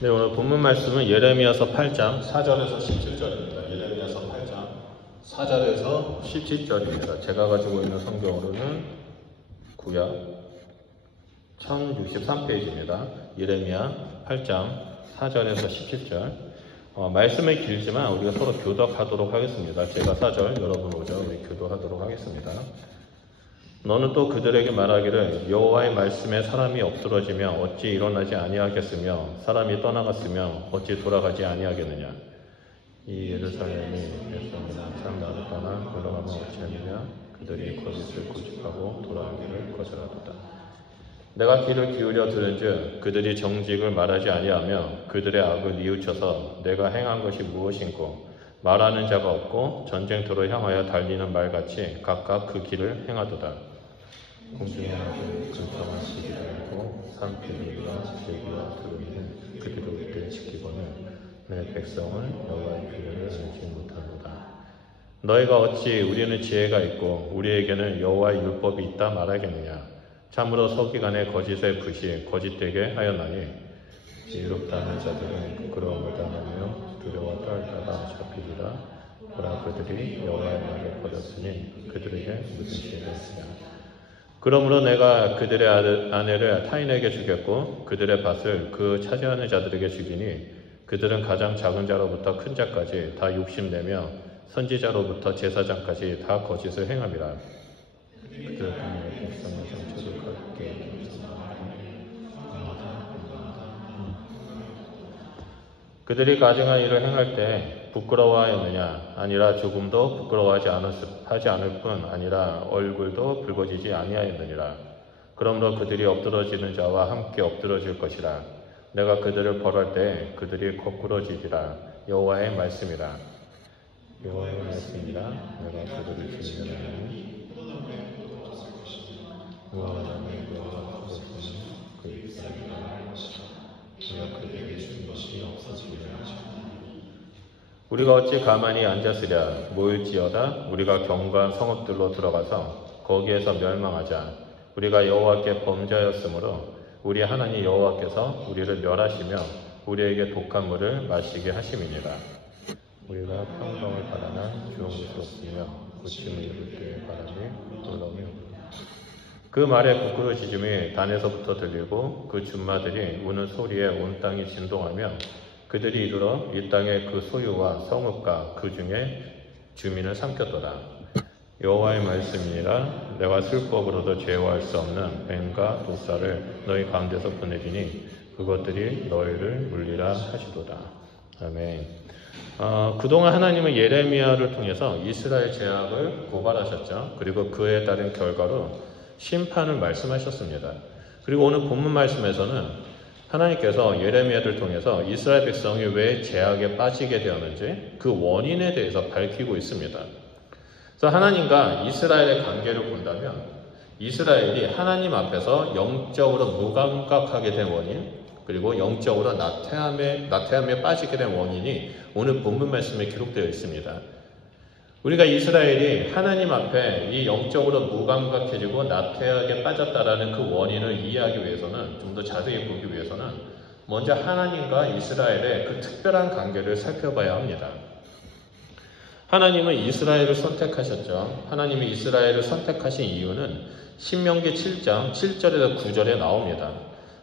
네, 오늘 본문 말씀은 예레미야서 8장 4절에서 17절입니다. 예레미야서 8장 4절에서 17절입니다. 제가 가지고 있는 성경으로는 구약 1063페이지입니다. 예레미야 8장 4절에서 17절. 말씀은 길지만 우리가 서로 교독하도록 하겠습니다. 제가 4절, 여러분 5절 우리 교독하도록 하겠습니다. 너는 또 그들에게 말하기를 여호와의 말씀에 사람이 엎드러지며 어찌 일어나지 아니하겠으며 사람이 떠나갔으며 어찌 돌아가지 아니하겠느냐. 이 예루살렘이 백성이나 참 나를 떠나 물러가면 어찌하느냐. 그들이 거짓을 고집하고 돌아가기를 거절하도다. 내가 귀를 기울여 들은즉 그들이 정직을 말하지 아니하며 그들의 악을 뉘우쳐서 내가 행한 것이 무엇인고 말하는 자가 없고 전쟁터로 향하여 달리는 말같이 각각 그 길을 행하도다. 공중의 악을 근성한 시기를 알고 산비둘기와 제기와 두루미는 그들을 웃게 지키고는 내 백성을 여호와의 규례를 알지 못하노라. 너희가 어찌 우리는 지혜가 있고 우리에게는 여호와의 율법이 있다 말하겠느냐. 참으로 서기관의 거짓의 붓이 거짓되게 하였나니 지혜롭다는 자들은 부끄러움을 당하며 두려워 떨다가 잡히리라. 보라 그들이 여호와의 말을 버렸으니 그들에게 무슨 지혜가 있으냐. 그러므로 내가 그들의 아내를 타인에게 주겠고 그들의 밭을 그 차지하는 자들에게 주기니 그들은 가장 작은 자로부터 큰 자까지 다 욕심내며 선지자로부터 제사장까지 다 거짓을 행함이라. 그들 하나님의 백성의 상처를 갖게 그들이 가증한 일을 행할 때 부끄러워하였느냐? 아니라 조금도 부끄러워하지 않을 뿐 아니라 얼굴도 붉어지지 아니하였느니라. 그러므로 그들이 엎드러지는 자와 함께 엎드러질 것이라. 내가 그들을 벌할 때 그들이 거꾸러지리라. 여호와의 말씀이라. 여호와의 말씀이라. 내가 그들을 진멸하니 여호와는 여호와 그것은 그 입술이라. 내가 그들을 죽임이 없어지리라. 우리가 어찌 가만히 앉았으랴. 모일지어다 우리가 견고한 성읍들로 들어가서 거기에서 멸망하자. 우리가 여호와께 범죄하였으므로 우리 하나님 여호와께서 우리를 멸하시며 우리에게 독한 물을 마시게 하심이니라. 우리가 평강을 바라나 좋은 것이 없으며 고침을 입을 때의 바람이 불러오며 그 말에 부끄러지즘이 단에서부터 들리고 그 준마들이 우는 소리에 온 땅이 진동하며 그들이 이르러 이 땅의 그 소유와 성읍과 그 중에 주민을 삼켰도다. 여호와의 말씀이니라. 내가 술법으로도 제어할 수 없는 뱀과 독사를 너희 가운데서 보내리니 그것들이 너희를 물리라 하시도다. 아멘. 그동안 하나님은 예레미야를 통해서 이스라엘 죄악을 고발하셨죠. 그리고 그에 따른 결과로 심판을 말씀하셨습니다. 그리고 오늘 본문 말씀에서는 하나님께서 예레미야를 통해서 이스라엘 백성이 왜 죄악에 빠지게 되었는지 그 원인에 대해서 밝히고 있습니다. 그래서 하나님과 이스라엘의 관계를 본다면 이스라엘이 하나님 앞에서 영적으로 무감각하게 된 원인, 그리고 영적으로 나태함에 빠지게 된 원인이 오늘 본문 말씀에 기록되어 있습니다. 우리가 이스라엘이 하나님 앞에 이 영적으로 무감각해지고 나태하게 빠졌다라는 그 원인을 이해하기 위해서는, 좀 더 자세히 보기 위해서는 먼저 하나님과 이스라엘의 그 특별한 관계를 살펴봐야 합니다. 하나님은 이스라엘을 선택하셨죠. 하나님이 이스라엘을 선택하신 이유는 신명기 7장 7절에서 9절에 나옵니다.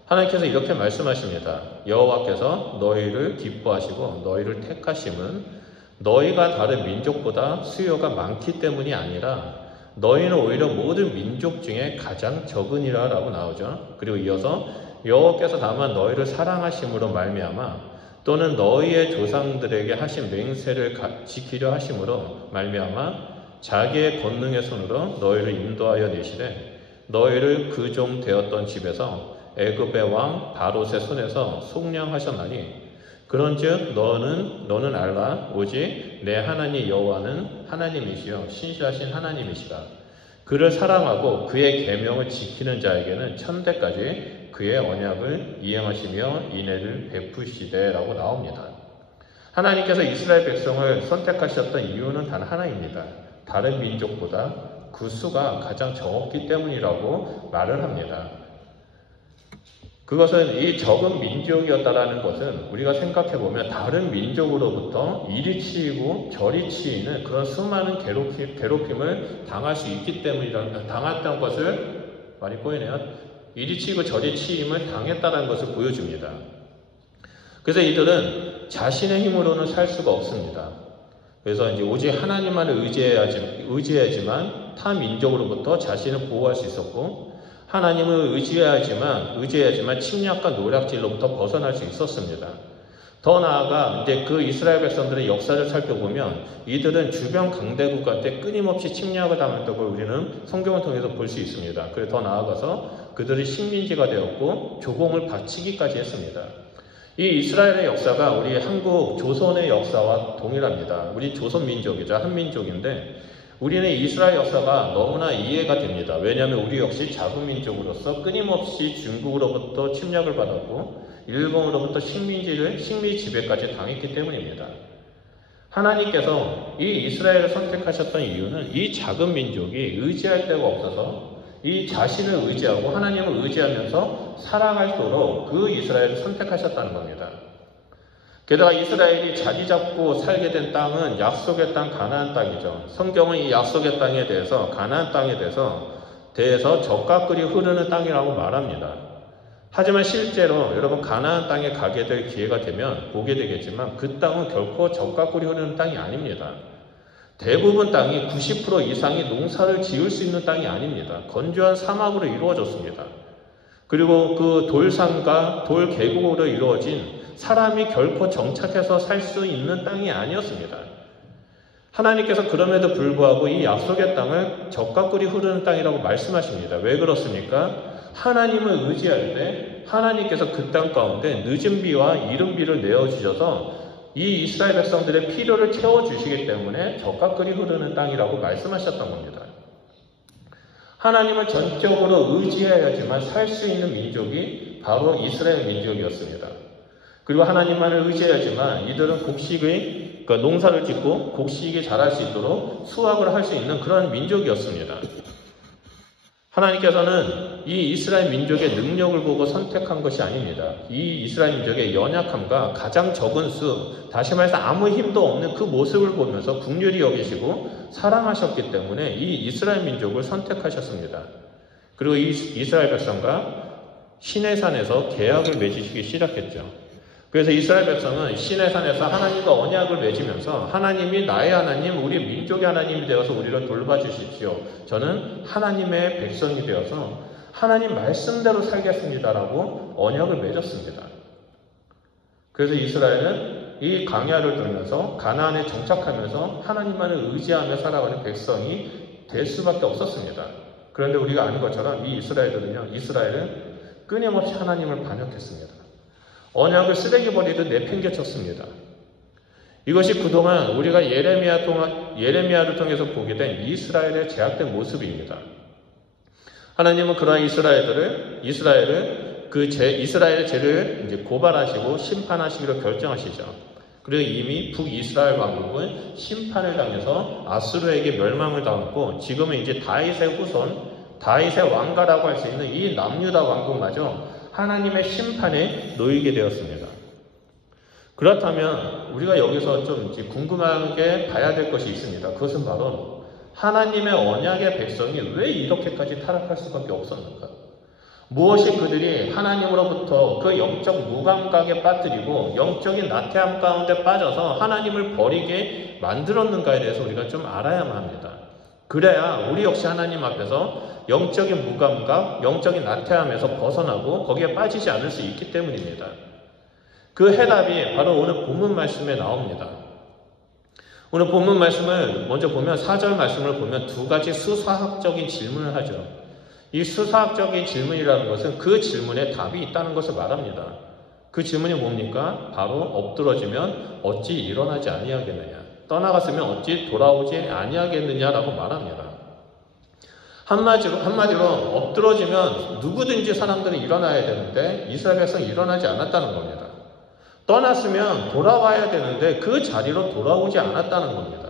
하나님께서 이렇게 말씀하십니다. 여호와께서 너희를 기뻐하시고 너희를 택하심은 너희가 다른 민족보다 수요가 많기 때문이 아니라 너희는 오히려 모든 민족 중에 가장 적으니라 라고 나오죠. 그리고 이어서 여호와께서 다만 너희를 사랑하심으로 말미암아 또는 너희의 조상들에게 하신 맹세를 지키려 하심으로 말미암아 자기의 권능의 손으로 너희를 인도하여 내시되 너희를 그 종 되었던 집에서 애굽의 왕 바롯의 손에서 속량하셨나니 그런즉 너는 알라. 오직 내 하나님 여호와는 하나님이시요 신실하신 하나님이시라. 그를 사랑하고 그의 계명을 지키는 자에게는 천대까지 그의 언약을 이행하시며 인애를 베푸시되라고 나옵니다. 하나님께서 이스라엘 백성을 선택하셨던 이유는 단 하나입니다. 다른 민족보다 그 수가 가장 적었기 때문이라고 말을 합니다. 그것은 이 적은 민족이었다라는 것은 우리가 생각해보면 다른 민족으로부터 이리 치이고 저리 치이는 그런 수많은 괴롭힘을 당할 수 있기 때문이라는, 당했던 것을, 말이 꼬이네요. 이리 치이고 저리 치임을 당했다는 것을 보여줍니다. 그래서 이들은 자신의 힘으로는 살 수가 없습니다. 그래서 이제 오직 하나님만을 의지해야지만 타 민족으로부터 자신을 보호할 수 있었고, 하나님을 의지해야지만 침략과 노략질로부터 벗어날 수 있었습니다. 더 나아가 이제 그 이스라엘 백성들의 역사를 살펴보면 이들은 주변 강대국한테 끊임없이 침략을 당했던 걸 우리는 성경을 통해서 볼 수 있습니다. 그리고 더 나아가서 그들이 식민지가 되었고 조공을 바치기까지 했습니다. 이 이스라엘의 역사가 우리 한국 조선의 역사와 동일합니다. 우리 조선 민족이죠. 한민족인데 우리는 이스라엘 역사가 너무나 이해가 됩니다. 왜냐하면 우리 역시 작은 민족으로서 끊임없이 중국으로부터 침략을 받았고 일본으로부터 식민 지배까지 당했기 때문입니다. 하나님께서 이 이스라엘을 선택하셨던 이유는 이 작은 민족이 의지할 데가 없어서 이 자신을 의지하고 하나님을 의지하면서 살아갈수록 그 이스라엘을 선택하셨다는 겁니다. 게다가 이스라엘이 자리 잡고 살게 된 땅은 약속의 땅 가나안 땅이죠. 성경은 이 약속의 땅에 대해서 가나안 땅에 대해서 젖과 꿀이 흐르는 땅이라고 말합니다. 하지만 실제로 여러분 가나안 땅에 가게 될 기회가 되면 보게 되겠지만 그 땅은 결코 젖과 꿀이 흐르는 땅이 아닙니다. 대부분 땅이 90% 이상이 농사를 지을 수 있는 땅이 아닙니다. 건조한 사막으로 이루어졌습니다. 그리고 그 돌산과 돌 계곡으로 이루어진 사람이 결코 정착해서 살 수 있는 땅이 아니었습니다. 하나님께서 그럼에도 불구하고 이 약속의 땅을 젖과 꿀이 흐르는 땅이라고 말씀하십니다. 왜 그렇습니까? 하나님을 의지할 때 하나님께서 그 땅 가운데 늦은 비와 이른 비를 내어주셔서 이 이스라엘 백성들의 필요를 채워주시기 때문에 젖과 꿀이 흐르는 땅이라고 말씀하셨던 겁니다. 하나님을 전적으로 의지해야지만 살 수 있는 민족이 바로 이스라엘 민족이었습니다. 그리고 하나님만을 의지해야지만 이들은 그러니까 농사를 짓고 곡식이 자랄 수 있도록 수확을 할 수 있는 그런 민족이었습니다. 하나님께서는 이 이스라엘 민족의 능력을 보고 선택한 것이 아닙니다. 이 이스라엘 민족의 연약함과 가장 적은 수, 다시 말해서 아무 힘도 없는 그 모습을 보면서 긍휼히 여기시고 사랑하셨기 때문에 이 이스라엘 민족을 선택하셨습니다. 그리고 이 이스라엘 백성과 시내산에서 계약을 맺으시기 시작했죠. 그래서 이스라엘 백성은 시내산에서 하나님과 언약을 맺으면서 하나님이 나의 하나님, 우리 민족의 하나님이 되어서 우리를 돌봐주십시오. 저는 하나님의 백성이 되어서 하나님 말씀대로 살겠습니다라고 언약을 맺었습니다. 그래서 이스라엘은 이 광야를 돌면서 가나안에 정착하면서 하나님만을 의지하며 살아가는 백성이 될 수밖에 없었습니다. 그런데 우리가 아는 것처럼 이 이스라엘은 끊임없이 하나님을 반역했습니다. 언약을 쓰레기 버리듯 내팽개쳤습니다. 이것이 그동안 우리가 예레미야를 통해서 보게 된 이스라엘의 제약된 모습입니다. 하나님은 그러한 이스라엘의 죄를 이제 고발하시고 심판하시기로 결정하시죠. 그리고 이미 북이스라엘 왕국은 심판을 당해서 아수르에게 멸망을 당했고 지금은 이제 다윗의 후손, 다윗의 왕가라고 할 수 있는 이 남유다 왕국마저 하나님의 심판에 놓이게 되었습니다. 그렇다면 우리가 여기서 좀 궁금하게 봐야 될 것이 있습니다. 그것은 바로 하나님의 언약의 백성이 왜 이렇게까지 타락할 수밖에 없었는가? 무엇이 그들이 하나님으로부터 그 영적 무감각에 빠뜨리고 영적인 나태함 가운데 빠져서 하나님을 버리게 만들었는가에 대해서 우리가 좀 알아야만 합니다. 그래야 우리 역시 하나님 앞에서 영적인 무감각, 영적인 나태함에서 벗어나고 거기에 빠지지 않을 수 있기 때문입니다. 그 해답이 바로 오늘 본문 말씀에 나옵니다. 오늘 본문 말씀을 먼저 보면 4절 말씀을 보면 두 가지 수사학적인 질문을 하죠. 이 수사학적인 질문이라는 것은 그 질문에 답이 있다는 것을 말합니다. 그 질문이 뭡니까? 바로 엎드러지면 어찌 일어나지 아니하겠느냐, 떠나갔으면 어찌 돌아오지 아니하겠느냐라고 말합니다. 한마디로 엎드러지면 누구든지 사람들은 일어나야 되는데 이스라엘 백성이 일어나지 않았다는 겁니다. 떠났으면 돌아와야 되는데 그 자리로 돌아오지 않았다는 겁니다.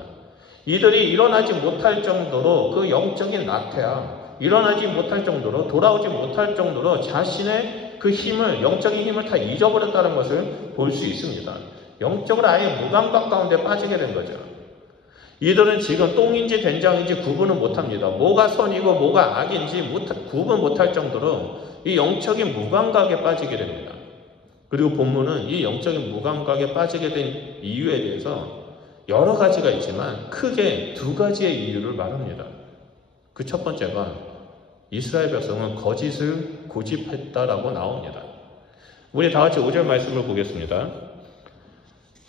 이들이 일어나지 못할 정도로 그 영적인 나태함, 일어나지 못할 정도로, 돌아오지 못할 정도로 자신의 그 힘을, 영적인 힘을 다 잊어버렸다는 것을 볼 수 있습니다. 영적으로 아예 무감각 가운데 빠지게 된 거죠. 이들은 지금 똥인지 된장인지 구분을 못합니다. 뭐가 선이고 뭐가 악인지 구분 못할 정도로 이 영적인 무감각에 빠지게 됩니다. 그리고 본문은 이 영적인 무감각에 빠지게 된 이유에 대해서 여러 가지가 있지만 크게 두 가지의 이유를 말합니다. 그 첫 번째가 이스라엘 백성은 거짓을 고집했다라고 나옵니다. 우리 다 같이 5절 말씀을 보겠습니다.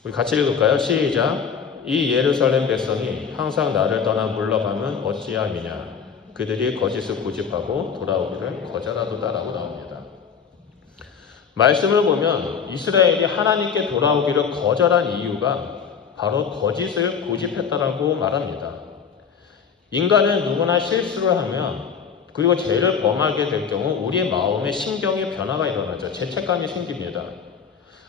우리 같이 읽을까요? 시작. 이 예루살렘 백성이 항상 나를 떠나 물러가면 어찌함이냐. 그들이 거짓을 고집하고 돌아오기를 거절하도다라고 나옵니다. 말씀을 보면 이스라엘이 하나님께 돌아오기를 거절한 이유가 바로 거짓을 고집했다라고 말합니다. 인간은 누구나 실수를 하면 그리고 죄를 범하게 될 경우 우리의 마음에 신경의 변화가 일어나죠. 죄책감이 생깁니다.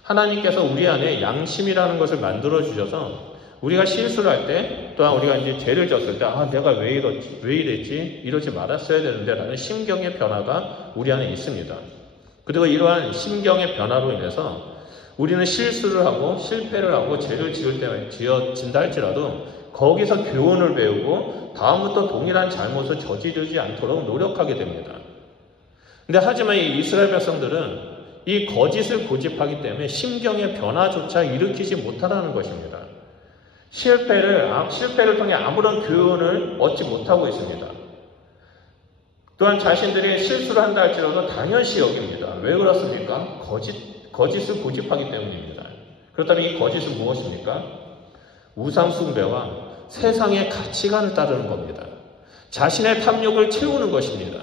하나님께서 우리 안에 양심이라는 것을 만들어 주셔서 우리가 실수를 할 때 또한 우리가 이제 죄를 졌을 때 내가 왜 이랬지? 이러지 말았어야 되는데 라는 심경의 변화가 우리 안에 있습니다. 그리고 이러한 심경의 변화로 인해서 우리는 실수를 하고 실패를 하고 죄를 지어진다 할지라도 거기서 교훈을 배우고 다음부터 동일한 잘못을 저지르지 않도록 노력하게 됩니다. 근데 하지만 이 이스라엘 백성들은 이 거짓을 고집하기 때문에 심경의 변화조차 일으키지 못하다는 것입니다. 실패를 통해 아무런 교훈을 얻지 못하고 있습니다. 또한 자신들이 실수를 한다 할지라도 당연시 여깁니다. 왜 그렇습니까? 거짓을 고집하기 때문입니다. 그렇다면 이 거짓은 무엇입니까? 우상 숭배와 세상의 가치관을 따르는 겁니다. 자신의 탐욕을 채우는 것입니다.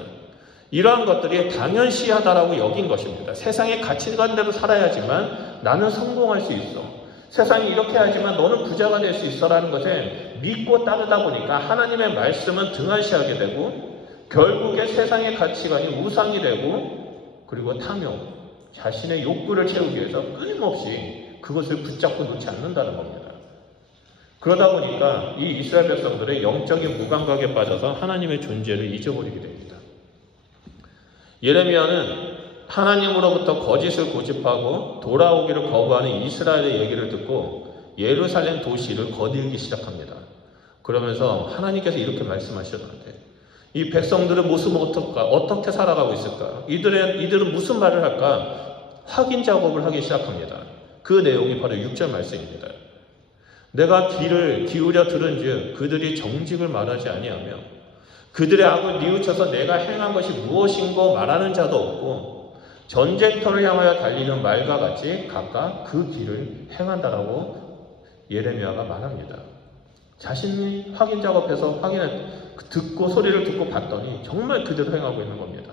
이러한 것들이 당연시하다라고 여긴 것입니다. 세상의 가치관대로 살아야지만 나는 성공할 수 있어. 세상이 이렇게 하지만 너는 부자가 될 수 있어라는 것을 믿고 따르다 보니까 하나님의 말씀은 등한시하게 되고 결국에 세상의 가치관이 우상이 되고 그리고 탐욕, 자신의 욕구를 채우기 위해서 끊임없이 그것을 붙잡고 놓지 않는다는 겁니다. 그러다 보니까 이 이스라엘 백성들의 영적인 무감각에 빠져서 하나님의 존재를 잊어버리게 됩니다. 예레미야는 하나님으로부터 거짓을 고집하고 돌아오기를 거부하는 이스라엘의 얘기를 듣고 예루살렘 도시를 거닐기 시작합니다. 그러면서 하나님께서 이렇게 말씀하셨는데 이 백성들의 모습은 어떻게 살아가고 있을까? 이들은 무슨 말을 할까? 확인 작업을 하기 시작합니다. 그 내용이 바로 6절 말씀입니다. 내가 귀를 기울여 들은즉 그들이 정직을 말하지 아니하며 그들의 악을 뉘우쳐서 내가 행한 것이 무엇인고 말하는 자도 없고 전쟁터를 향하여 달리는 말과 같이 각각 그 길을 행한다라고 예레미야가 말합니다. 자신이 확인 작업해서 소리를 듣고 봤더니 정말 그대로 행하고 있는 겁니다.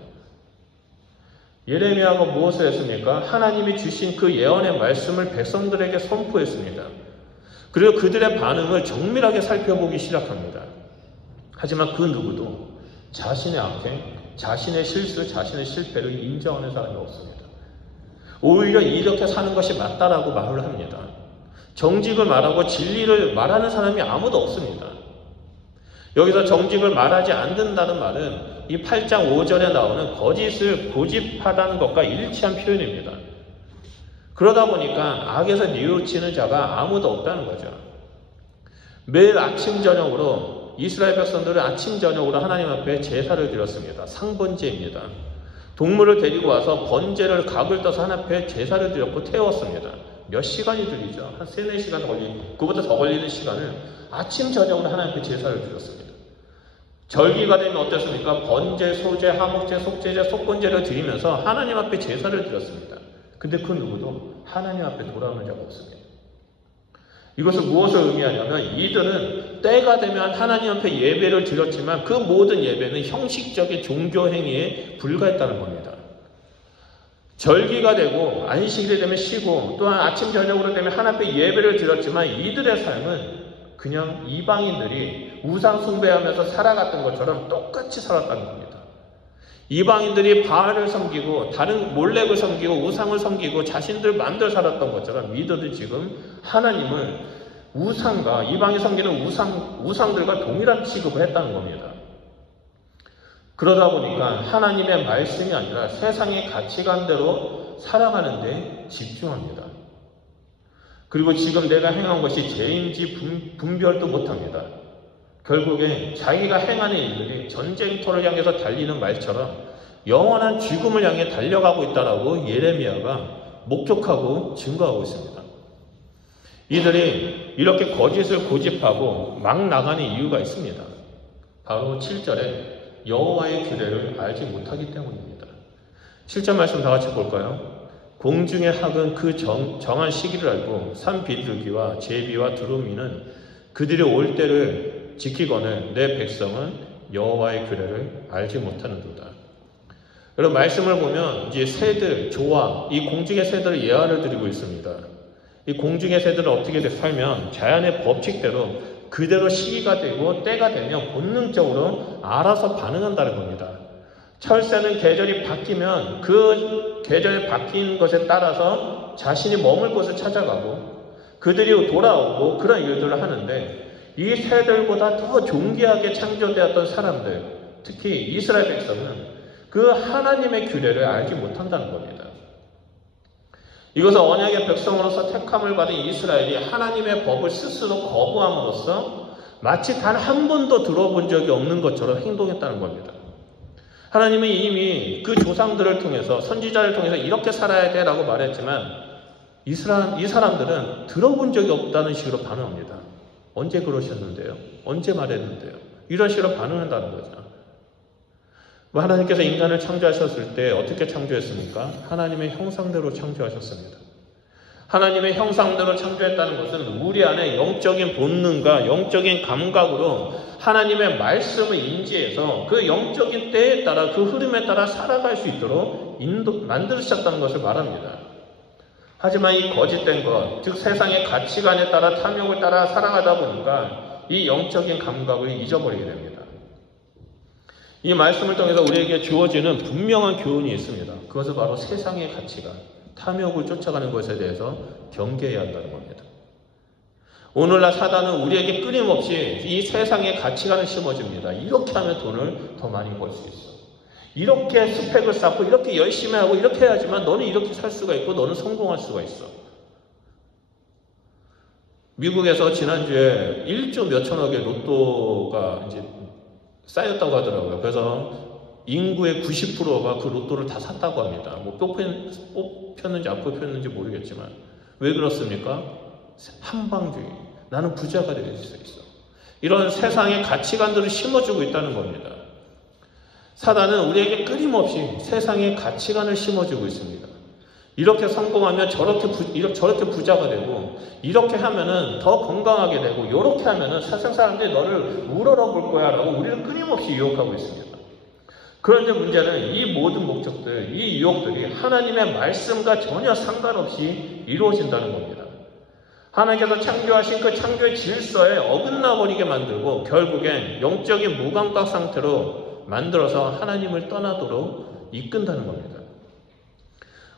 예레미야가 무엇을 했습니까? 하나님이 주신 그 예언의 말씀을 백성들에게 선포했습니다. 그리고 그들의 반응을 정밀하게 살펴보기 시작합니다. 하지만 그 누구도 자신의 악행, 자신의 실수, 자신의 실패를 인정하는 사람이 없습니다. 오히려 이렇게 사는 것이 맞다라고 말을 합니다. 정직을 말하고 진리를 말하는 사람이 아무도 없습니다. 여기서 정직을 말하지 않는다는 말은 이 8장 5절에 나오는 거짓을 고집하다는 것과 일치한 표현입니다. 그러다 보니까 악에서 뉘우치는 자가 아무도 없다는 거죠. 매일 아침 저녁으로 이스라엘 백성들은 아침 저녁으로 하나님 앞에 제사를 드렸습니다. 상번제입니다. 동물을 데리고 와서 번제를 각을 떠서 하나님 앞에 제사를 드렸고 태웠습니다. 몇 시간이 들리죠. 한 3, 4시간 그보다 더 걸리는 시간을 아침 저녁으로 하나님 앞에 제사를 드렸습니다. 절기가 되면 어땠습니까? 번제, 소제, 하목제, 속제제, 속건제를 드리면서 하나님 앞에 제사를 드렸습니다. 근데 그 누구도 하나님 앞에 돌아오는 자가 없습니다. 이것은 무엇을 의미하냐면 이들은 때가 되면 하나님 앞에 예배를 드렸지만 그 모든 예배는 형식적인 종교 행위에 불과했다는 겁니다. 절기가 되고 안식일이 되면 쉬고 또한 아침 저녁으로 되면 하나님 앞에 예배를 드렸지만 이들의 삶은 그냥 이방인들이 우상 숭배하면서 살아갔던 것처럼 똑같이 살았다는 겁니다. 이방인들이 바알을 섬기고 다른 몰렉을 섬기고 우상을 섬기고 자신들 마음대로 살았던 것처럼 이들은 지금 하나님을 이방이 섬기는 우상들과 동일한 취급을 했다는 겁니다. 그러다 보니까 하나님의 말씀이 아니라 세상의 가치관대로 살아가는데 집중합니다. 그리고 지금 내가 행한 것이 죄인지 분별도 못합니다. 결국에 자기가 행하는 일들이 전쟁터를 향해서 달리는 말처럼 영원한 죽음을 향해 달려가고 있다라고 예레미야가 목격하고 증거하고 있습니다. 이들이 이렇게 거짓을 고집하고 막 나가는 이유가 있습니다. 바로 7절에 여호와의 규례를 알지 못하기 때문입니다. 7절 말씀 다 같이 볼까요? 공중의 학은 그 정한 시기를 알고 산 비둘기와 제비와 두루미는 그들이 올 때를 지키거늘 내 백성은 여호와의 규례를 알지 못하는도다. 여러분 말씀을 보면 이제 새들, 조화, 이 공중의 새들을 예화를 드리고 있습니다. 이 공중의 새들을 어떻게 살면 자연의 법칙대로 그대로 시기가 되고 때가 되면 본능적으로 알아서 반응한다는 겁니다. 철새는 계절이 바뀌면 그 계절이 바뀐 것에 따라서 자신이 머물 곳을 찾아가고 그들이 돌아오고 그런 일들을 하는데 이 새들보다 더 존귀하게 창조되었던 사람들, 특히 이스라엘 백성은 그 하나님의 규례를 알지 못한다는 겁니다. 이것은 언약의 백성으로서 택함을 받은 이스라엘이 하나님의 법을 스스로 거부함으로써 마치 단 한 번도 들어본 적이 없는 것처럼 행동했다는 겁니다. 하나님은 이미 그 조상들을 통해서 선지자를 통해서 이렇게 살아야 돼라고 말했지만 이 사람들은 들어본 적이 없다는 식으로 반응합니다. 언제 그러셨는데요? 언제 말했는데요? 이런 식으로 반응한다는 거죠. 하나님께서 인간을 창조하셨을 때 어떻게 창조했습니까? 하나님의 형상대로 창조하셨습니다. 하나님의 형상대로 창조했다는 것은 우리 안에 영적인 본능과 영적인 감각으로 하나님의 말씀을 인지해서 그 영적인 때에 따라 그 흐름에 따라 살아갈 수 있도록 만드셨다는 것을 말합니다. 하지만 이 거짓된 것, 즉 세상의 가치관에 따라 탐욕을 따라 살아가다 보니까 이 영적인 감각을 잊어버리게 됩니다. 이 말씀을 통해서 우리에게 주어지는 분명한 교훈이 있습니다. 그것은 바로 세상의 가치관, 탐욕을 쫓아가는 것에 대해서 경계해야 한다는 겁니다. 오늘날 사단은 우리에게 끊임없이 이 세상의 가치관을 심어줍니다. 이렇게 하면 돈을 더 많이 벌 수 있어. 이렇게 스펙을 쌓고 이렇게 열심히 하고 이렇게 해야지만 너는 이렇게 살 수가 있고 너는 성공할 수가 있어. 미국에서 지난주에 1조 몇천억의 로또가 이제 쌓였다고 하더라고요. 그래서 인구의 90%가 그 로또를 다 샀다고 합니다. 뭐 뽑혔는지 안 뽑혔는지 모르겠지만 왜 그렇습니까? 한방주의. 나는 부자가 될 수 있어. 이런 세상의 가치관들을 심어주고 있다는 겁니다. 사단은 우리에게 끊임없이 세상의 가치관을 심어주고 있습니다. 이렇게 성공하면 저렇게 부자가 되고 이렇게 하면은 더 건강하게 되고 이렇게 하면은 세상 사람들이 너를 우러러볼 거야 라고 우리를 끊임없이 유혹하고 있습니다. 그런데 문제는 이 모든 목적들, 이 유혹들이 하나님의 말씀과 전혀 상관없이 이루어진다는 겁니다. 하나님께서 창조하신 그 창조의 질서에 어긋나버리게 만들고 결국엔 영적인 무감각 상태로 만들어서 하나님을 떠나도록 이끈다는 겁니다.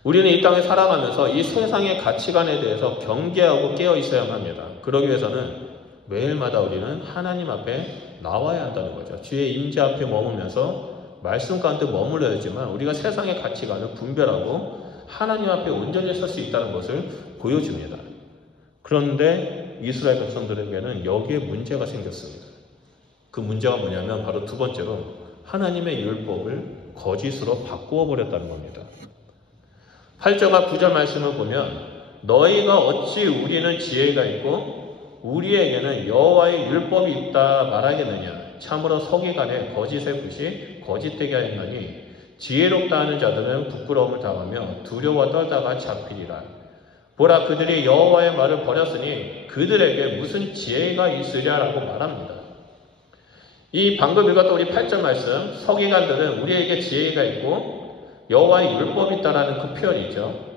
우리는 이 땅에 살아가면서 이 세상의 가치관에 대해서 경계하고 깨어 있어야 합니다. 그러기 위해서는 매일마다 우리는 하나님 앞에 나와야 한다는 거죠. 주의 임재 앞에 머무면서 말씀 가운데 머물러야지만 우리가 세상의 가치관을 분별하고 하나님 앞에 온전히 설 수 있다는 것을 보여줍니다. 그런데 이스라엘 백성들에게는 여기에 문제가 생겼습니다. 그 문제가 뭐냐면 바로 두 번째로 하나님의 율법을 거짓으로 바꾸어 버렸다는 겁니다. 8절과 9절 말씀을 보면 너희가 어찌 우리는 지혜가 있고 우리에게는 여호와의 율법이 있다 말하겠느냐. 참으로 서기관의 거짓의 붓이 거짓되게 하였나니 지혜롭다 하는 자들은 부끄러움을 당하며 두려워 떨다가 잡히리라. 보라 그들이 여호와의 말을 버렸으니 그들에게 무슨 지혜가 있으랴라고 말합니다. 이 방금 읽었던 우리 8절 말씀, 서기관들은 우리에게 지혜가 있고 여호와의 율법이 있다라는 그 표현이죠.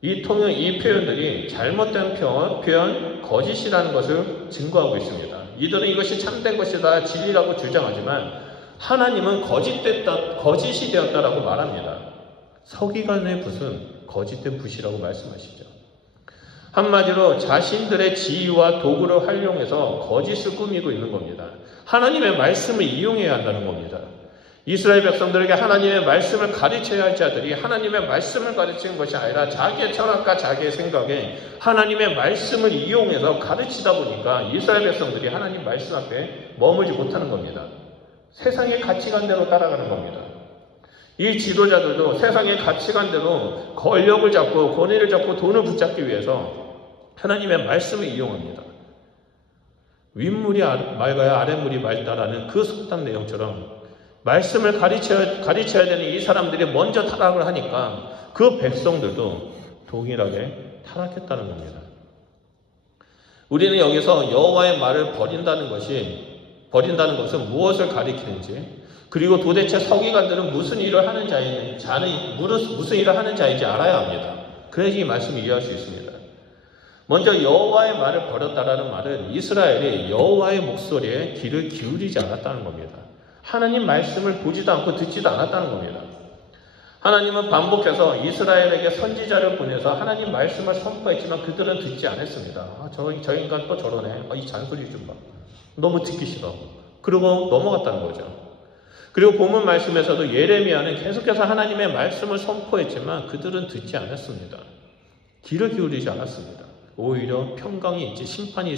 이 표현들이 잘못된 표현, 거짓이라는 것을 증거하고 있습니다. 이들은 이것이 참된 것이다, 진리라고 주장하지만 하나님은 거짓이 되었다라고 말합니다. 서기관의 붓은 거짓된 붓이라고 말씀하시죠. 한마디로 자신들의 지위와 도구를 활용해서 거짓을 꾸미고 있는 겁니다. 하나님의 말씀을 이용해야 한다는 겁니다. 이스라엘 백성들에게 하나님의 말씀을 가르쳐야 할 자들이 하나님의 말씀을 가르치는 것이 아니라 자기의 철학과 자기의 생각에 하나님의 말씀을 이용해서 가르치다 보니까 이스라엘 백성들이 하나님 말씀 앞에 머물지 못하는 겁니다. 세상의 가치관대로 따라가는 겁니다. 이 지도자들도 세상의 가치관대로 권력을 잡고 권위를 잡고 돈을 붙잡기 위해서 하나님의 말씀을 이용합니다. 윗물이 맑아야 아랫물이 맑다라는 그 속담 내용처럼 말씀을 가르쳐야 되는 이 사람들이 먼저 타락을 하니까 그 백성들도 동일하게 타락했다는 겁니다. 우리는 여기서 여호와의 말을 버린다는 것은 무엇을 가리키는지, 그리고 도대체 서기관들은 무슨 일을 하는 자인지 알아야 합니다. 그래야지 이 말씀을 이해할 수 있습니다. 먼저 여호와의 말을 버렸다라는 말은 이스라엘이 여호와의 목소리에 귀를 기울이지 않았다는 겁니다. 하나님 말씀을 보지도 않고 듣지도 않았다는 겁니다. 하나님은 반복해서 이스라엘에게 선지자를 보내서 하나님 말씀을 선포했지만 그들은 듣지 않았습니다. 저 인간 또 저러네. 이 잔소리 좀 봐. 너무 듣기 싫어. 그러고 넘어갔다는 거죠. 그리고 본문 말씀에서도 예레미야는 계속해서 하나님의 말씀을 선포했지만 그들은 듣지 않았습니다. 귀를 기울이지 않았습니다. 오히려 평강이 있지 심판이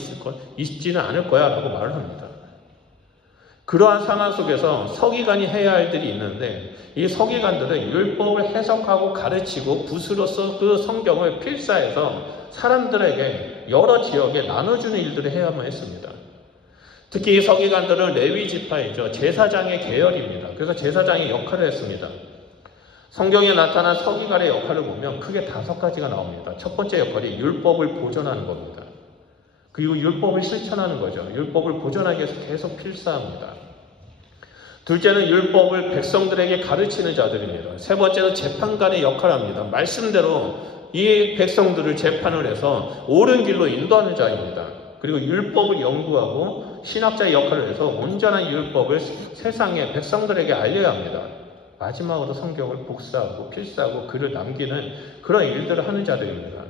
있지는 않을 거야 라고 말을 합니다. 그러한 상황 속에서 서기관이 해야 할 일이 있는데 이 서기관들은 율법을 해석하고 가르치고 붓으로서 그 성경을 필사해서 사람들에게 여러 지역에 나눠주는 일들을 해야만 했습니다. 특히 이 서기관들은 레위 지파이죠. 제사장의 계열입니다. 그래서 제사장의 역할을 했습니다. 성경에 나타난 서기관의 역할을 보면 크게 5가지가 나옵니다. 첫 번째 역할이 율법을 보존하는 겁니다. 그리고 율법을 실천하는 거죠. 율법을 보존하기 위해서 계속 필사합니다. 둘째는 율법을 백성들에게 가르치는 자들입니다. 세 번째는 재판관의 역할을 합니다. 말씀대로 이 백성들을 재판을 해서 옳은 길로 인도하는 자입니다. 그리고 율법을 연구하고 신학자의 역할을 해서 온전한 율법을 세상의 백성들에게 알려야 합니다. 마지막으로 성경을 복사하고 필사하고 글을 남기는 그런 일들을 하는 자들입니다.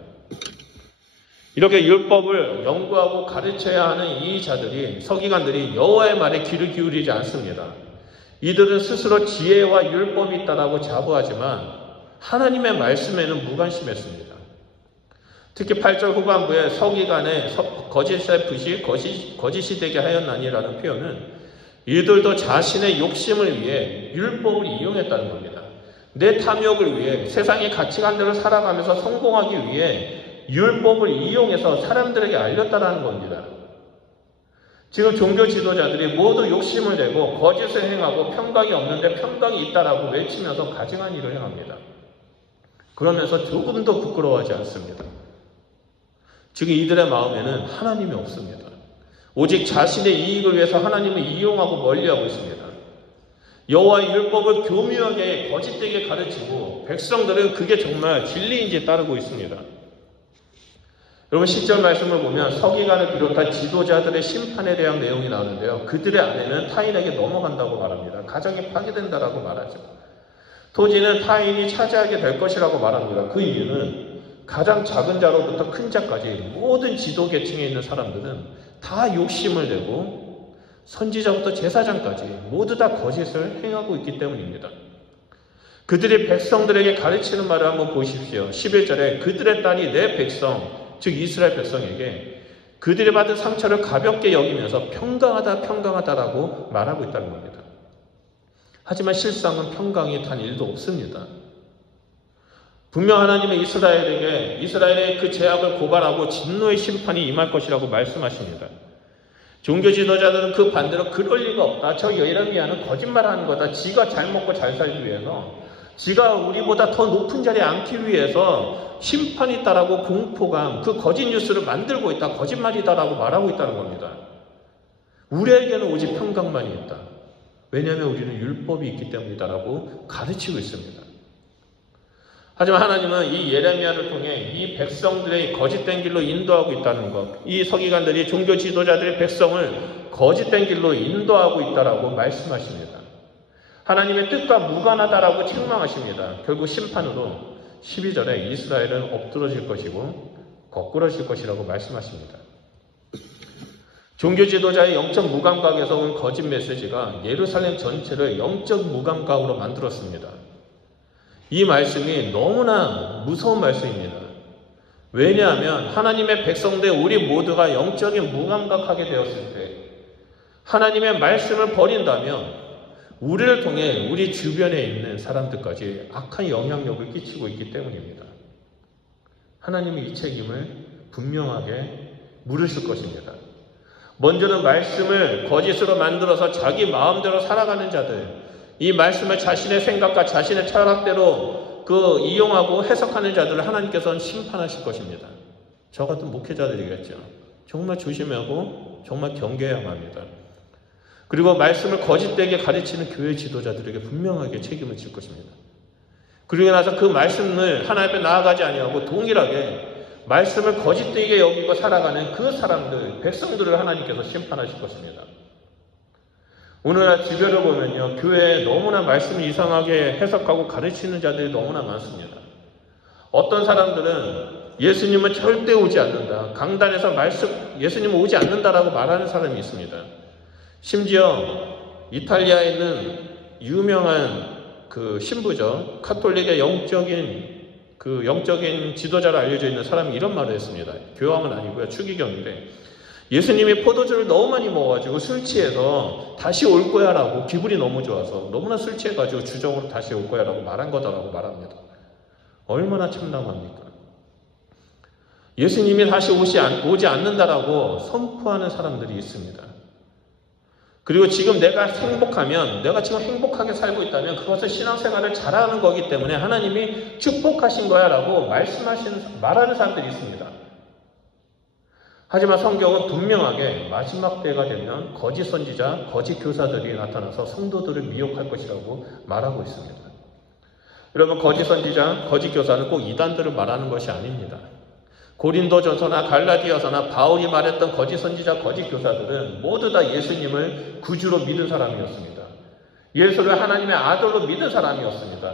이렇게 율법을 연구하고 가르쳐야 하는 이 자들이, 서기관들이 여호와의 말에 귀를 기울이지 않습니다. 이들은 스스로 지혜와 율법이 있다라고 자부하지만 하나님의 말씀에는 무관심했습니다. 특히 8절 후반부에 서기관의 거짓의 붓이 거짓이 되게 하였나니라는 표현은 이들도 자신의 욕심을 위해 율법을 이용했다는 겁니다. 내 탐욕을 위해 세상의 가치관대로 살아가면서 성공하기 위해 율법을 이용해서 사람들에게 알렸다라는 겁니다. 지금 종교 지도자들이 모두 욕심을 내고 거짓을 행하고 평강이 없는데 평강이 있다라고 외치면서 가증한 일을 행합니다. 그러면서 조금도 부끄러워하지 않습니다. 지금 이들의 마음에는 하나님이 없습니다. 오직 자신의 이익을 위해서 하나님을 이용하고 멀리하고 있습니다. 여호와의 율법을 교묘하게 거짓되게 가르치고 백성들은 그게 정말 진리인지 따르고 있습니다. 여러분 10절 말씀을 보면 서기관을 비롯한 지도자들의 심판에 대한 내용이 나오는데요. 그들의 아내는 타인에게 넘어간다고 말합니다. 가정이 파괴된다라고 말하죠. 토지는 타인이 차지하게 될 것이라고 말합니다. 그 이유는 가장 작은 자로부터 큰 자까지 모든 지도 계층에 있는 사람들은 다 욕심을 내고 선지자부터 제사장까지 모두 다 거짓을 행하고 있기 때문입니다. 그들이 백성들에게 가르치는 말을 한번 보십시오. 11절에 그들의 딸이 내 백성, 즉 이스라엘 백성에게 그들이 받은 상처를 가볍게 여기면서 평강하다라고 말하고 있다는 겁니다. 하지만 실상은 평강이 단 1도 없습니다. 분명 하나님은 이스라엘의 그 죄악을 고발하고 진노의 심판이 임할 것이라고 말씀하십니다. 종교 지도자들은 그 반대로 그럴 리가 없다. 저 예레미야는 거짓말하는 거다. 지가 잘 먹고 잘 살기 위해서, 지가 우리보다 더 높은 자리에 앉기 위해서 심판이 있다라고 공포감, 그 거짓 뉴스를 만들고 있다. 거짓말이다라고 말하고 있다는 겁니다. 우리에게는 오직 평강만이 있다. 왜냐하면 우리는 율법이 있기 때문이다라고 가르치고 있습니다. 하지만 하나님은 이 예레미야를 통해 이 백성들의 거짓된 길로 인도하고 있다는 것, 이 서기관들이 종교 지도자들의 백성을 거짓된 길로 인도하고 있다라고 말씀하십니다. 하나님의 뜻과 무관하다라고 책망하십니다. 결국 심판으로 12절에 이스라엘은 엎드러질 것이고 거꾸러질 것이라고 말씀하십니다. 종교 지도자의 영적 무감각에서 온 거짓 메시지가 예루살렘 전체를 영적 무감각으로 만들었습니다. 이 말씀이 너무나 무서운 말씀입니다. 왜냐하면 하나님의 백성들 우리 모두가 영적인 무감각하게 되었을 때 하나님의 말씀을 버린다면 우리를 통해 우리 주변에 있는 사람들까지 악한 영향력을 끼치고 있기 때문입니다. 하나님이 이 책임을 분명하게 물으실 것입니다. 먼저는 말씀을 거짓으로 만들어서 자기 마음대로 살아가는 자들, 이 말씀을 자신의 생각과 자신의 철학대로 이용하고 해석하는 자들을 하나님께서는 심판하실 것입니다. 저 같은 목회자들이겠죠. 정말 조심하고 정말 경계해야만 합니다. 그리고 말씀을 거짓되게 가르치는 교회 지도자들에게 분명하게 책임을 질 것입니다. 그러고 나서 그 말씀을 하나님 앞에 나아가지 아니하고 동일하게 말씀을 거짓되게 여기고 살아가는 그 사람들, 백성들을 하나님께서 심판하실 것입니다. 오늘날 주변을 보면요, 교회에 너무나 말씀을 이상하게 해석하고 가르치는 자들이 너무나 많습니다. 어떤 사람들은 예수님은 절대 오지 않는다, 강단에서 예수님은 오지 않는다라고 말하는 사람이 있습니다. 심지어 이탈리아에 있는 유명한 신부죠, 카톨릭의 영적인 지도자로 알려져 있는 사람이 이런 말을 했습니다. 교황은 아니고요, 추기경인데, 예수님이 포도주를 너무 많이 먹어가지고 술 취해서 다시 올 거야 라고, 기분이 너무 좋아서 너무나 술 취해가지고 주정으로 다시 올 거야 라고 말한 거다라고 말합니다. 얼마나 참담합니까? 예수님이 다시 오지 않는다라고 선포하는 사람들이 있습니다. 그리고 지금 내가 지금 행복하게 살고 있다면 그것은 신앙생활을 잘하는 거기 때문에 하나님이 축복하신 거야 라고 말하는 사람들이 있습니다. 하지만 성경은 분명하게 마지막 때가 되면 거짓 선지자, 거짓 교사들이 나타나서 성도들을 미혹할 것이라고 말하고 있습니다. 여러분, 거짓 선지자, 거짓 교사는 꼭 이단들을 말하는 것이 아닙니다. 고린도전서나 갈라디아서나 바울이 말했던 거짓 선지자, 거짓 교사들은 모두 다 예수님을 구주로 믿은 사람이었습니다. 예수를 하나님의 아들로 믿은 사람이었습니다.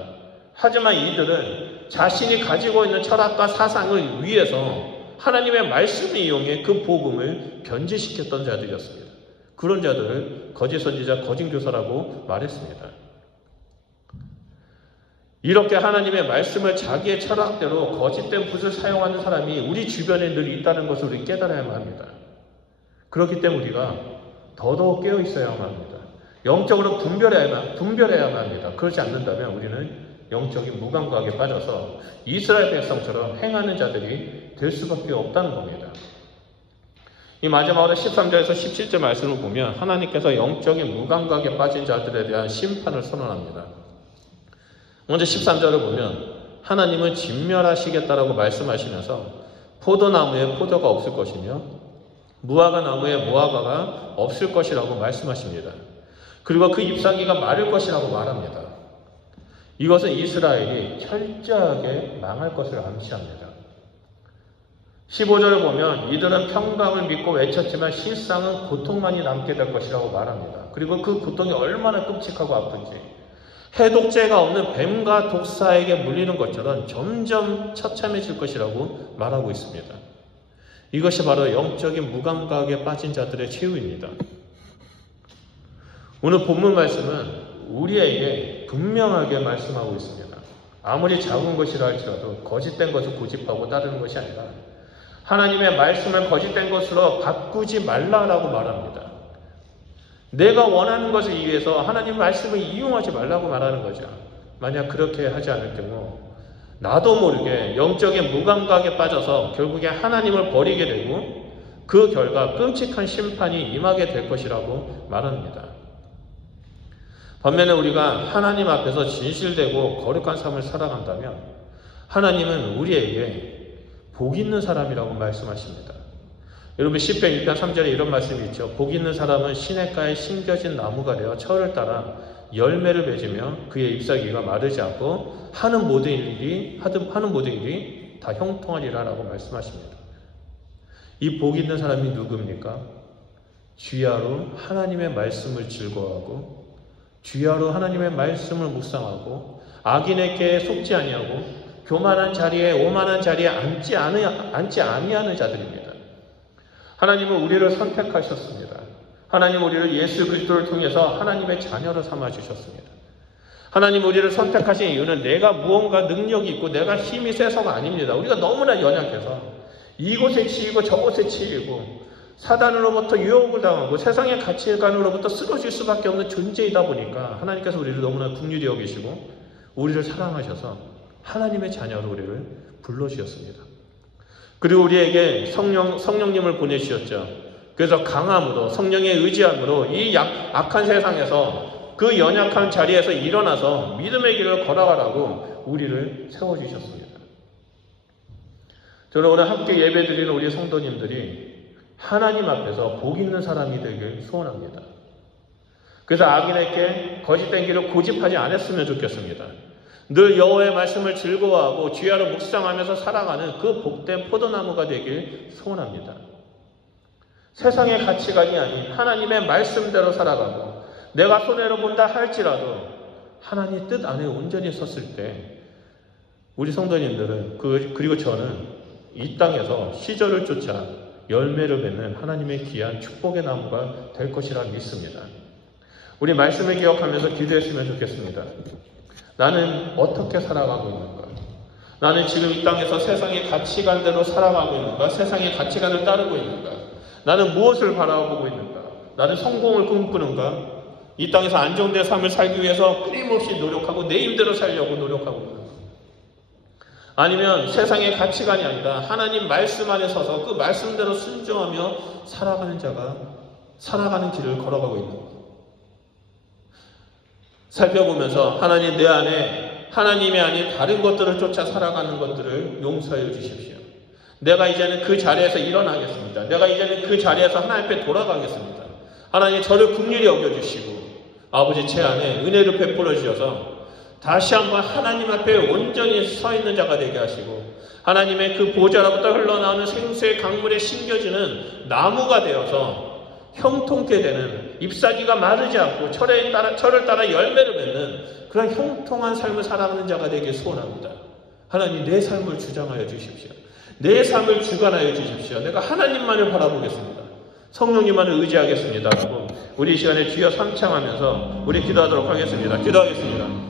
하지만 이들은 자신이 가지고 있는 철학과 사상을 위해서 하나님의 말씀을 이용해 그 복음을 변질시켰던 자들이었습니다. 그런 자들을 거짓 선지자, 거짓 교사라고 말했습니다. 이렇게 하나님의 말씀을 자기의 철학대로 거짓된 붓을 사용하는 사람이 우리 주변에 늘 있다는 것을 우리 깨달아야만 합니다. 그렇기 때문에 우리가 더더욱 깨어 있어야만 합니다. 영적으로 분별해야만 합니다. 그렇지 않는다면 우리는 영적인 무감각에 빠져서 이스라엘 백성처럼 행하는 자들이 될 수밖에 없다는 겁니다. 이 마지막으로 13절에서 17절 말씀을 보면 하나님께서 영적인 무감각에 빠진 자들에 대한 심판을 선언합니다. 먼저 13절을 보면 하나님은 진멸하시겠다라고 말씀하시면서 포도나무에 포도가 없을 것이며 무화과 나무에 무화과가 없을 것이라고 말씀하십니다. 그리고 그 잎사귀가 마를 것이라고 말합니다. 이것은 이스라엘이 철저하게 망할 것을 암시합니다. 15절을 보면 이들은 평강을 믿고 외쳤지만 실상은 고통만이 남게 될 것이라고 말합니다. 그리고 그 고통이 얼마나 끔찍하고 아픈지, 해독제가 없는 뱀과 독사에게 물리는 것처럼 점점 처참해질 것이라고 말하고 있습니다. 이것이 바로 영적인 무감각에 빠진 자들의 최후입니다. 오늘 본문 말씀은 우리에게 분명하게 말씀하고 있습니다. 아무리 작은 것이라 할지라도 거짓된 것을 고집하고 따르는 것이 아니라 하나님의 말씀을 거짓된 것으로 바꾸지 말라라고 말합니다. 내가 원하는 것을 위해서 하나님 말씀을 이용하지 말라고 말하는 거죠. 만약 그렇게 하지 않을 경우 나도 모르게 영적인 무감각에 빠져서 결국에 하나님을 버리게 되고 그 결과 끔찍한 심판이 임하게 될 것이라고 말합니다. 반면에 우리가 하나님 앞에서 진실되고 거룩한 삶을 살아간다면 하나님은 우리에게 복 있는 사람이라고 말씀하십니다. 여러분, 시편 1편 3절에 이런 말씀이 있죠. 복 있는 사람은 시냇가에 심겨진 나무가 되어 철을 따라 열매를 맺으며 그의 잎사귀가 마르지 않고 하는 모든 일이 다 형통하리라라고 말씀하십니다. 이 복 있는 사람이 누굽니까? 주야로 하나님의 말씀을 즐거워하고 주야로 하나님의 말씀을 묵상하고 악인에게 속지 아니하고 교만한 자리에 오만한 자리에 앉지 아니하는 자들입니다. 하나님은 우리를 선택하셨습니다. 하나님은 우리를 예수 그리스도를 통해서 하나님의 자녀로 삼아주셨습니다. 하나님 우리를 선택하신 이유는 내가 무언가 능력이 있고 내가 힘이 세서가 아닙니다. 우리가 너무나 연약해서 이곳에 치이고 저곳에 치이고 사단으로부터 유혹을 당하고 세상의 가치관으로부터 쓰러질 수밖에 없는 존재이다 보니까 하나님께서 우리를 너무나 긍휼히 여기시고 우리를 사랑하셔서 하나님의 자녀로 우리를 불러주셨습니다. 그리고 우리에게 성령님을 보내주셨죠. 그래서 강함으로 성령의 의지함으로 이 악한 세상에서 그 연약한 자리에서 일어나서 믿음의 길을 걸어가라고 우리를 세워주셨습니다. 저는 오늘 함께 예배드리는 우리 성도님들이 하나님 앞에서 복 있는 사람이 되길 소원합니다. 그래서 악인에게 거짓된 길을 고집하지 않았으면 좋겠습니다. 늘 여호와의 말씀을 즐거워하고 주야로 묵상하면서 살아가는 그 복된 포도나무가 되길 소원합니다. 세상의 가치관이 아닌 하나님의 말씀대로 살아가고 내가 손해로 본다 할지라도 하나님 뜻 안에 온전히 섰을 때 우리 성도님들은 그리고 저는 이 땅에서 시절을 쫓아 열매를 맺는 하나님의 귀한 축복의 나무가 될 것이라 믿습니다. 우리 말씀을 기억하면서 기도했으면 좋겠습니다. 나는 어떻게 살아가고 있는가? 나는 지금 이 땅에서 세상의 가치관대로 살아가고 있는가? 세상의 가치관을 따르고 있는가? 나는 무엇을 바라보고 있는가? 나는 성공을 꿈꾸는가? 이 땅에서 안정된 삶을 살기 위해서 끊임없이 노력하고 내 힘대로 살려고 노력하고 있는가? 아니면 세상의 가치관이 아니라 하나님 말씀 안에 서서 그 말씀대로 순종하며 살아가는 자가 살아가는 길을 걸어가고 있는가? 살펴보면서 하나님 내 안에 하나님이 아닌 다른 것들을 쫓아 살아가는 것들을 용서해 주십시오. 내가 이제는 그 자리에서 일어나겠습니다. 내가 이제는 그 자리에서 하나님 앞에 돌아가겠습니다. 하나님 저를 긍휼히 여겨주시고 아버지 제 안에 은혜를 베풀어 주셔서 다시 한번 하나님 앞에 온전히 서 있는 자가 되게 하시고 하나님의 그 보좌로부터 흘러나오는 생수의 강물에 심겨지는 나무가 되어서 형통케 되는 잎사귀가 마르지 않고 철을 따라 열매를 맺는 그런 형통한 삶을 살아가는 자가 되길 소원합니다. 하나님 내 삶을 주장하여 주십시오. 내 삶을 주관하여 주십시오. 내가 하나님만을 바라보겠습니다. 성령님만을 의지하겠습니다. 라고 우리 이 시간에 주여 삼창하면서 우리 기도하도록 하겠습니다. 기도하겠습니다.